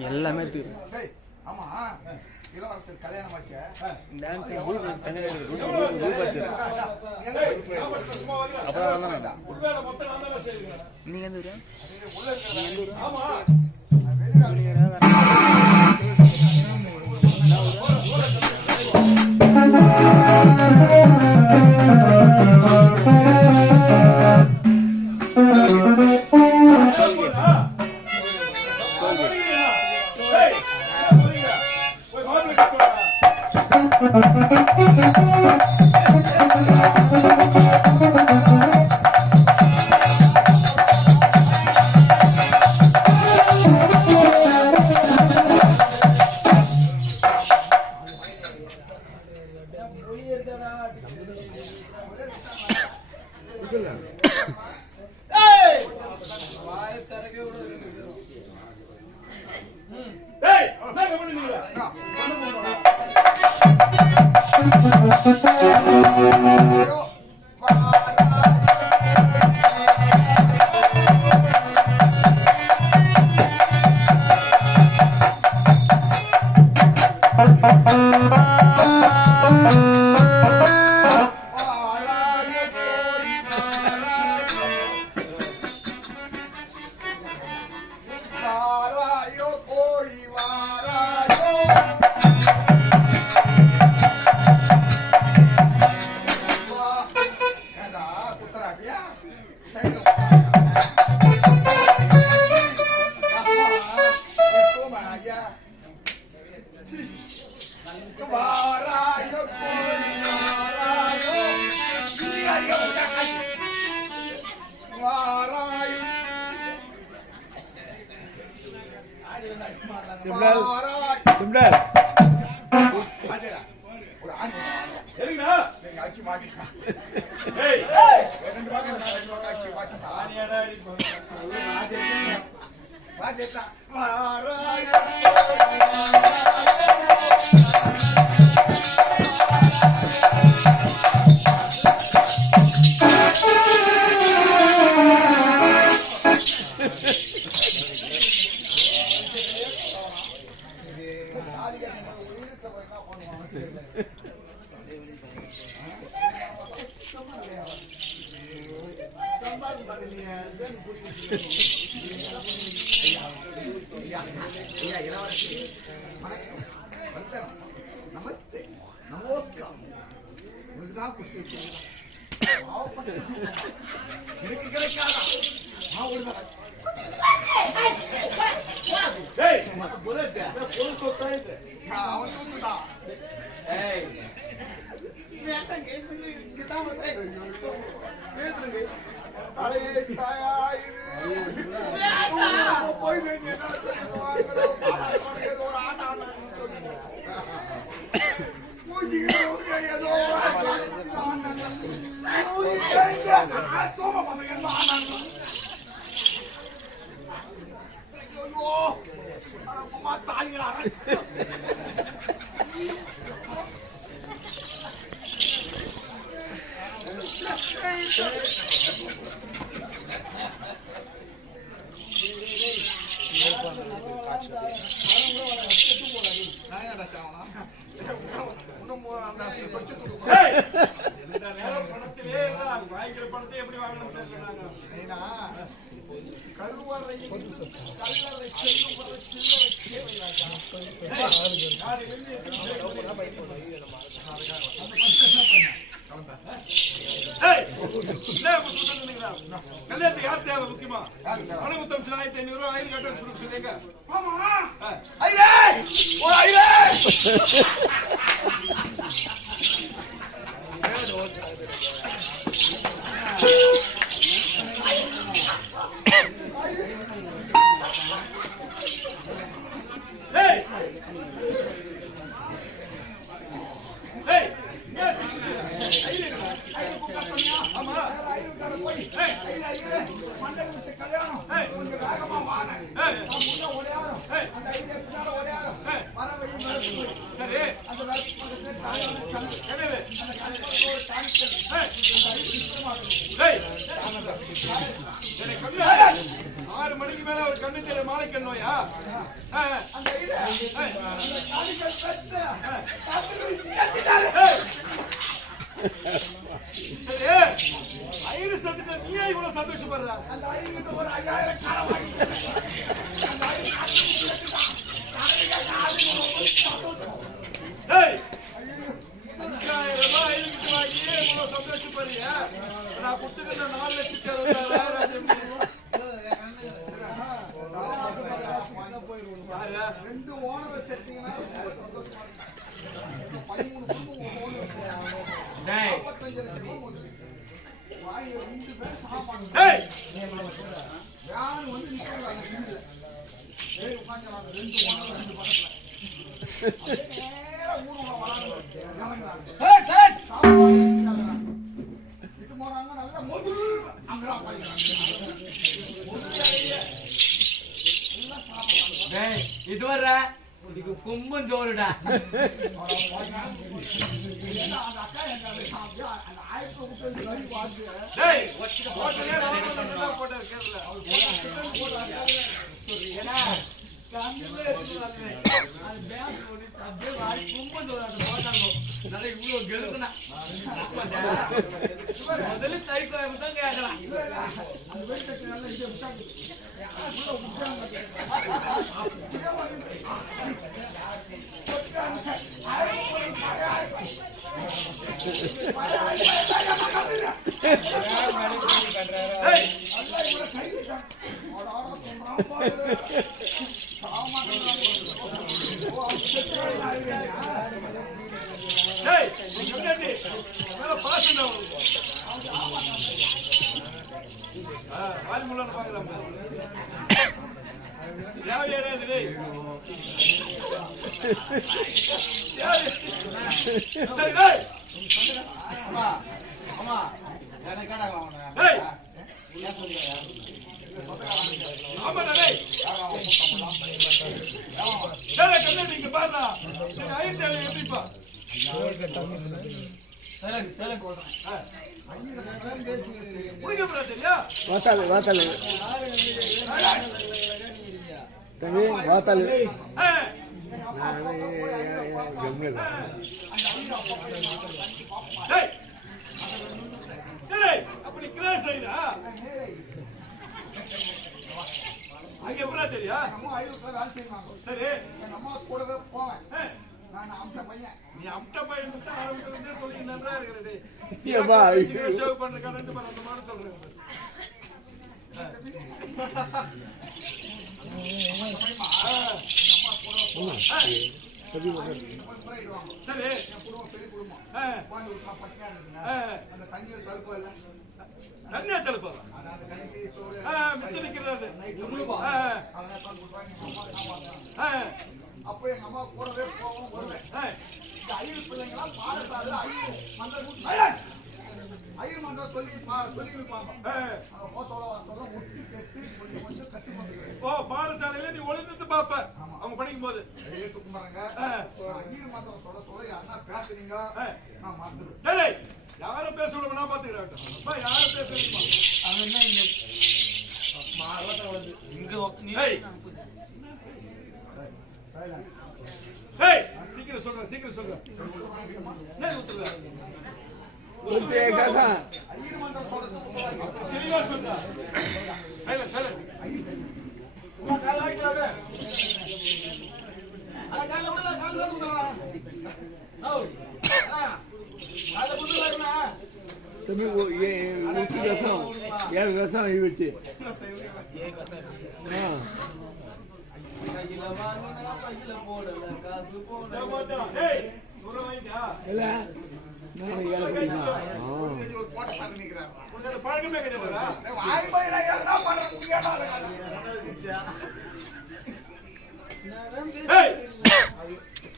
எல்லாமே நமஸ்தே நமோஸ்காரம் உனக்குதான் கொடுத்து எனக்கு கிடைக்காதா கல்யாணத்துக்கு யார் தேவை முக்கியமா அனுபவம் சில 1500 ரூபாய் ஆயிரம் கட்ட சொல்லுங்க ஏய் ஏன் சிரிக்கிறீங்க? ஆமா ஏய் மண்டை வச்சு கல்யாணம் உங்க வேகமா வாங்க முன்ன ஓடியாரும் அந்த ஐடியா பின்னால ஓடியாரும் வர வழி மறந்து சரி அந்த வேலை பக்கத்துல தாய் என்னது அந்த காலத்துல ஒரு டான்ஸ் ஏய் எனக்கு கண்ணு 6 மணிக்கு மேல ஒரு கண்ணு தெரிய மாலைக்கண் நோயா அந்த இது அந்த காலிகள் பெத்து சரி ஐரு சத்துக்கு நீயே இவ்வளவு சந்தோஷப்படுற அந்த ஐயர்கிட்ட ஒரு 5000 காலம் வாங்கி அந்த ஏய் 5000 ரூபாய் ஐருக்கு வாங்கி இவ்வளவு சந்தோஷப்படுறிய நான் குடுத்துக்கிற 4,60,000 ரெண்டு ஓனர் வச்சிருக்கீங்கன்னா 13 குடும்பம் ஓனர் 45 லட்சம் வாய் 2 பேர் சாப்பாடு ஏய் யாரு வந்து நிக்கிறாங்க அந்த வீட்டுல ஏய் உட்கார்ந்தாங்க 2 ஓனர் 2 பக்கத்துல நேரா ஊருக்குள்ள வராங்க இது போறாங்க நல்ல மொதுல் அங்கடா பாய்றாங்க டேய் இது வர இதுக்கு கும்பம் ஜோருடா அந்த அக்கா எங்க அந்த ஆயிரத்து விட்டு வரி வாங்க டேய் ஹோட்டலே நல்லா போட்டாரு கேரளா ஏனா கண்ணுல இருக்கு அது பேங்க் ஓடி அப்படியே வாய் கும்பம் ஜோராது போட்டாங்க நல்ல இவ்வளவு கெலுக்குனா முதல்ல கை கோயம்பு தான் கேட்கலாம் அந்த வெயிட் நல்ல இது விட்டாங்க யாரோ விட்டாங்க ஏய் அல்லாஹ் இவர கை விட்டாங்க ஆடாட சொல்றான் பாரு ஏய் என்னடி மேல பாசன வால் முள்ளன பாக்கலாம் யாவே ஏடாது டேய் சரி டேய் அம்மா அம்மா எனக்கடா வாங்க ஏய் என்ன சொல்றீங்க ஆமா டேய் டேய் கண்ணு நீங்க பாருடா சரி ஐந்து எப்படிப்பா சரி சரி புரியுங்க ப்ரோ சரியா வாத்தாலு வாத்தாலு தம்பி வாத்தாலு டேய் டேய் அப்படி கிராஸ் ஆயிடா அங்க எப்படா தெரியா நம்ம ஐரோப்ல வேலை செய்வாங்க சரி எங்க அம்மா கூடவே போவேன் நான் அம்ச பையன் நீ அப்ட பையன் மட்டும் ஆரம்பிக்கிறதே சொல்லி நல்லா இருக்கிற டேய் ஏப்பா, சேவ் பண்ற கரண்ட் பண்ண அந்த மாதிரி சொல்றேன் சரி என் குடும்பம் பெரிய குடும்பம் உட்காந்து ஒரு பட்டியா இருக்குங்க அந்த தண்ணியில் தடுப்பு இல்லை தண்ணியா செலுப்பா அந்த கஞ்சி சோறு மிச்சம் நிக்கிறது அது அதெல்லாம் கொடுப்பாங்க எங்க அம்மா காப்பாத்தாங்க அப்போ எங்க அம்மா கூடவே போவோம் வருவேன் இந்த ஐயர் பிள்ளைங்களா பாடத்தாது ஐயர் மந்திரம் ஐயர் மந்திரம் சொல்லி இருப்பாங்க போத்தோட ஒட்டி கட்டி கொஞ்சம் கொஞ்சம் கட்டி வந்துருவேன் ஓ பாடசாலையில நீ ஒளிந்து பாப்ப அவங்க படிக்கும் போது ஏத்து கும்பிடுறாங்க ஐயர் மந்திரம் சொல்ல யாருன்னா பேசுறீங்க நான் மறந்துடுவேன் டேய் யாரும் பேச விட நான் பாத்துக்கிறேன் யாரும் பேசுறீங்க அவன் என்ன இந்த மாவட்ட வந்து இங்க நீ ஏய் சீக்கிரம் சொல்றேன் என்ன ஊத்துற ஐயர் மந்திரம் சொல்றது தெளிவா சொல்றா சொல்லு உன் கால் ஆயிக்கலாமே அட கால உள்ள கால ஊத்துறா ஓ கால ஊத்துறா தம்பி ஊற்றி ரசம் 7 ரசம் இழுச்சு கையில வாங்கினா பையில போடல காசு போடல ஏய் நூறு வாங்கிட்டா இல்ல நான் 7 படிமா ஒரு போட்ட சாமி நிக்கிறாங்க உனக்கு அந்த பழக்கமே கிடையாதுடா வாய் பையனா என்ன பண்ற முடியாதா ஏய்,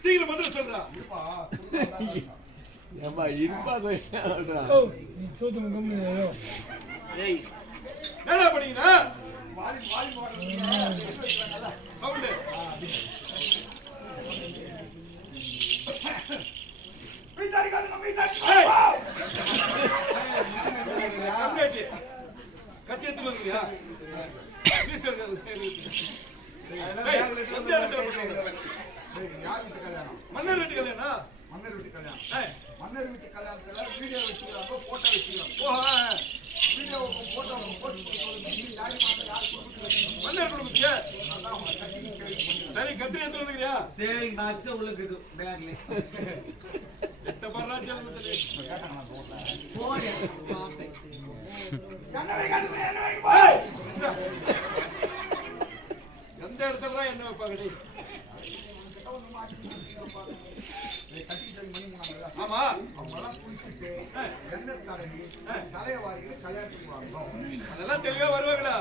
சீக்கிரம் மந்திரம் சொல்றா. ஏம்பா இருப்பா என்னடா பண்ணீங்கன்னா சவுண்டு கம்ப்ளீட் கத்தி எடுத்து வந்துறியா? மன்னர் வீட்டு கல்யாணம். மன்னர் வீட்டு கல்யாணம். ஏய், மன்னர் வீட்டு கல்யாணத்துல வீடியோ வச்சுக்கிறாங்க, போட்டோ வச்சுக்கிறாங்க. ஓஹோ, வீடியோ போட்டோ போட்டு யாரு மாத்த யாரு கொடுக்குறாங்க. மன்னர் குடும்பத்துக்கு அதான் அவங்க கட்டி சரி கத்திரி எடுத்து வந்துக்கிறியா? சரி பாக்ஸ் உள்ள இருக்குது பேக்ல எத்த பரா ஜென்மத்திலே கேட்டாங்க ரோட்ல. போடு ஏய், எந்த இடத்துல என்ன வைப்பாங்க டேய்? கட்டிட்டு மணிங்க ஆமா, அவங்கெல்லாம் குளிச்சுட்டு எண்ணெய் தடவி தலையை வாரிட்டு கல்யாணத்துக்கு வரணும். அதெல்லாம் தெளிவா வருவாங்கடா.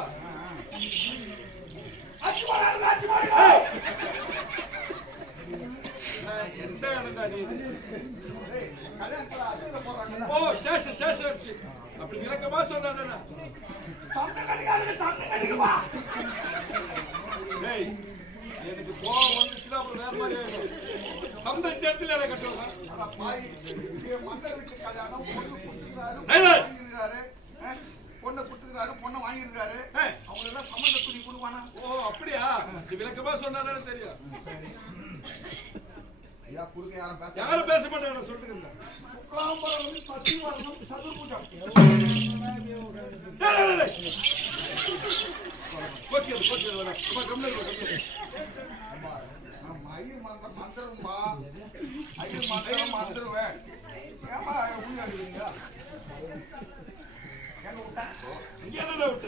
எந்த இடம்டா நீ இது? ஏய், கல்யாணத்துல அதுல போறாங்க. ஓ சேஷ அப்படி விளக்கமா சொன்னாதானே? டேய், எனக்கு கோவம் வந்துச்சுன்னா அப்புறம் வேற மாதிரி ஆயிடும். சந்தை இந்த இடத்துல இடம் கட்டுவாங்க. அதான் பாய் இங்க மன்னர் வீட்டு கல்யாணம், பொண்ணு கொடுத்துருக்காரு, சைலண்ட். வாங்கியிருக்காரு, பொண்ணை கொடுத்துருக்காரு, பொண்ணை வாங்கியிருக்காரு. ஏய், அவங்க எல்லாம் சம்மந்த துணி கொடுவானா? ஓ அப்படியா? இது விளக்கமா சொன்னாதானே தெரியும். ஐயா குறுக்க யாரும் பேச யாரும் பேச மாட்டாங்க, நான் சொல்லிட்டு சுக்லாம்பரம் சத்திவர்ணம் சதுர்புஜம். கோச்சு வேணாம். சும்மா கம்மியா நம்ம ஐயர் மந்திரம் மந்திரம்பா, ஐயர் மந்திரம் மந்திருவேன். ஏமா உள்ள அடிக்கிறீங்க? எங்க விட்டா இங்க என்ன விட்ட?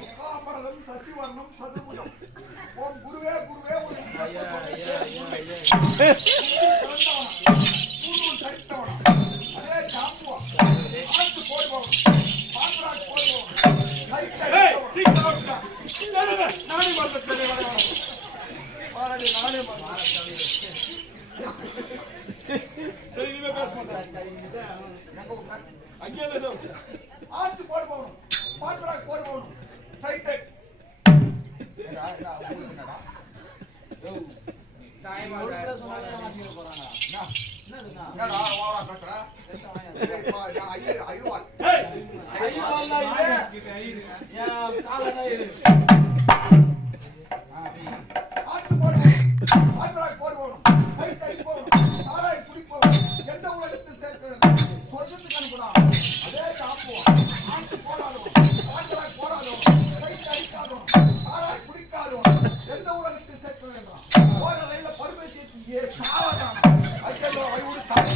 சுக்லாம்பரம் சத்திவர்ணம் சதுர்புஜம். ஓம் குருவே குருவே ஒரு அதே சாப்புவோம், ஆட்டு போடுவோம், பாத்திராட் போடுவோம், ஏய், சீக்கிரம் வாடா. நானே மறந்துட்டேன். வாடா, நானே மறந்துட்டேன். சரி, இனிமே பேச மாட்டேன். அங்கே தான் ஆட்டு போடுவோம், பாத்திராட் போடுவோம், டைட் ஐயர் ஆட்டு போடுவோம், பாத்திராட் போடுவோம், டைட் போடுவோம், சாராய் குடிப்போம், எந்த உலகத்தில் சேர்க்கணும் சொர்க்கத்துக்கு அனுப்புறோம். அதே சாப்புவோம், ஆட்டு போடாதோம், பாத்திராட் போடாதோம், டைட் அடிக்காதோம், சாராய் குடிக்காதோம், எந்த உலகத்தில் சேர்க்க வேண்டும். போற ரயில பருவத்தை சாவதான் ஐயோ ஐயோடு தாண்டி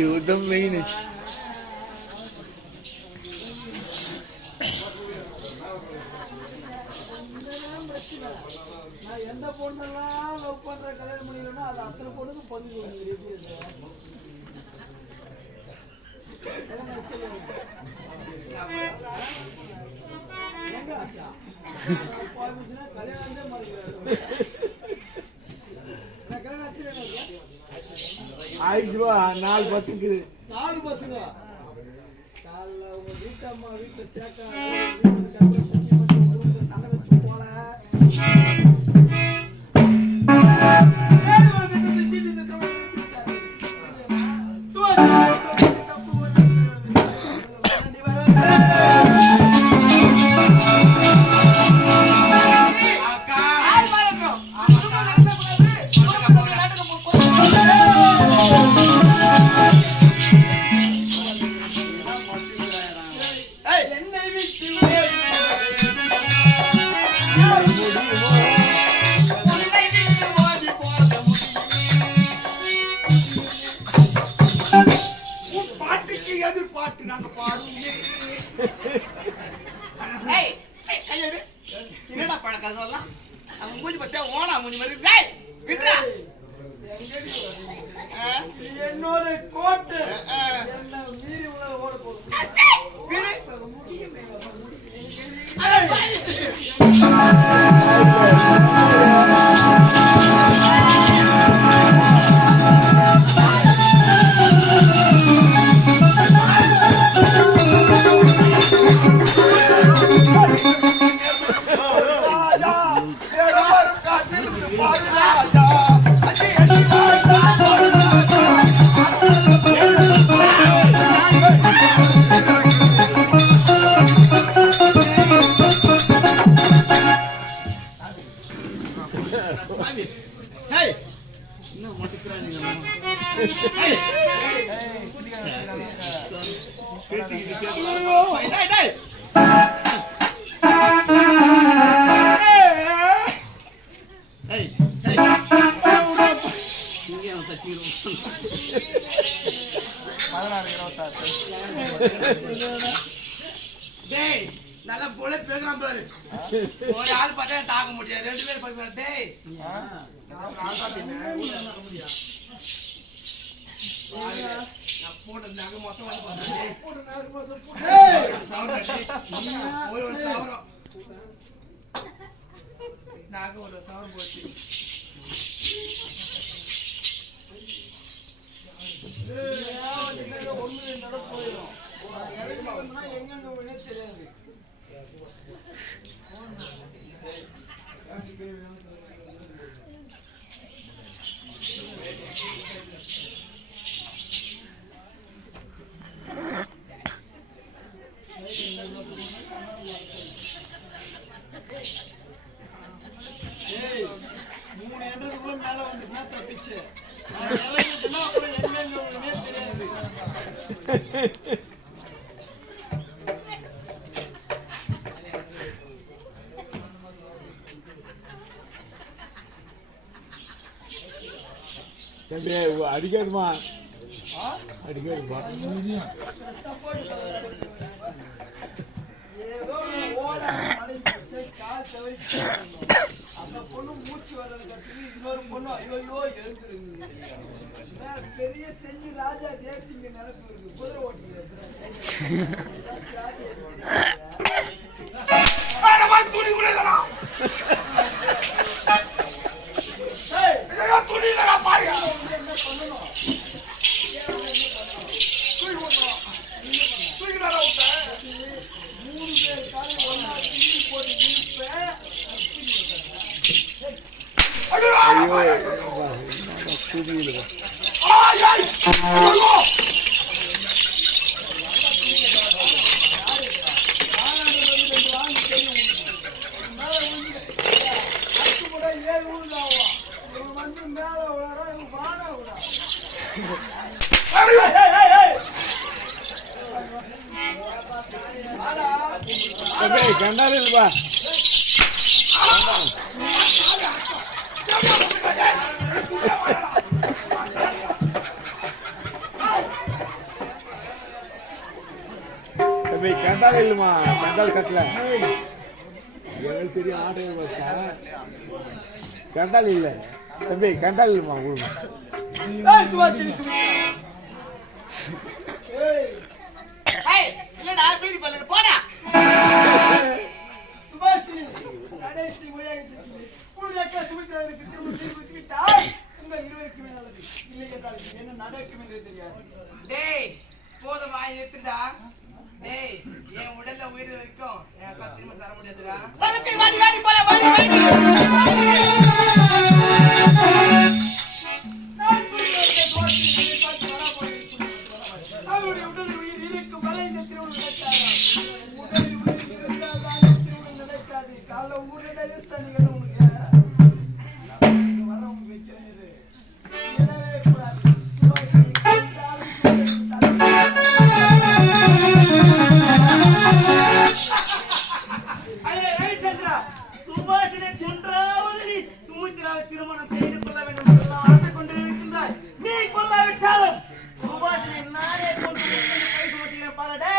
யுத்தம் மெயின். நான் எந்த பொண்ணெல்லாம் லவ் பண்ற கல்யாணம் பண்ணிக்கணும்னா அது அத்தனை பொண்ணுக்கு பதிவு எங்க ஆசா கல்யாணம் மறுக்கிறாரு. கல்யாணம் ஆச்சு ஆயிடுச்சுவா 4 பசங்க 4 பசங்க. காலைல உங்க வீட்டம்மா வீட்டுல சேர்க்க சண்டை வச்சு போல பாட்டுக்கு எதிர்பார்த்து நாங்க பாடுவோம். கதவெல்லாம் அவன் மூஞ்சி பார்த்தா ஓனா மூஞ்சி மாதிரி டேய் விட்றா என்னோட கோட்டு என்ன மீறி உள்ள ஓட போகுது நல்ல புல்லட் பேக்கலாம் பாரு ஒரு ஆள் பார்த்தா தாக்க முடியாது 2 பேர் போய் டேய் நான் போன நகை மொத்தம் வந்து பார்த்தேன் போன நகை மொத்தம் ஒரு சாவரம் நகை ஒரு சாவரம் போச்சு ஒண்ணு நட போயிடும் எங்க ஒண்ணே தெரியாது மூணு என்றதுக்குள்ள மேல வந்துட்டுனா தப்பிச்சு அப்புறம் எங்க ஒண்ணே தெரியாது அடிக்காதுமா அடிக்காதுமா ஏதோ ஓட கால் தவறி அந்த பொண்ணு மூச்சு வர்றது கட்டுக்கு இன்னொரு பொண்ணு ஐயோ எழுந்துருங்க பெரிய செஞ்சு ராஜா தேசிங்க நினைப்பு இருக்கு குதிரை ஓட்டுறது கண்டாலில்வா கண்டால் இல்லமா கண்டால் கட்டல எங்களுக்கு தெரியும் ஆர்டர் கண்டால் இல்ல தம்பி கண்டால் இல்லமா சுபாஷினி கடைசி முறையாக உங்கள் இருவருக்கு நல்லது இல்லை என்றால் என்ன நடக்கும் என்று தெரியாது டேய் போதும் வாய் நிறுத்துடா டேய் என் உடல்ல உயிர் வரைக்கும் என் அக்கா திரும்ப தர முடியாதுடா அவருடைய உடல் உயிர் இருக்கும் வரை இந்த திருமணம் உடலில் உயிர் இருந்தால் தான் திருமணம் நடக்காது கால ஊரில் நீங்கள் உனக்கு வர வைக்கிறேன் எனவே கூடாது சுபாஷினை சென்றாவது நீ சுமித்ராவை திருமணம் செய்து கொள்ள வேண்டும் என்று ஆசை கொண்டிருக்கின்றாய் நீ கொள்ளாவிட்டாலும் சுபாஷினை நானே கொண்டு கை சுமத்துகிறேன் பாரடே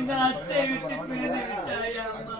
இந்த அத்தை விட்டு பிரிந்து விட்டாயா அம்மா?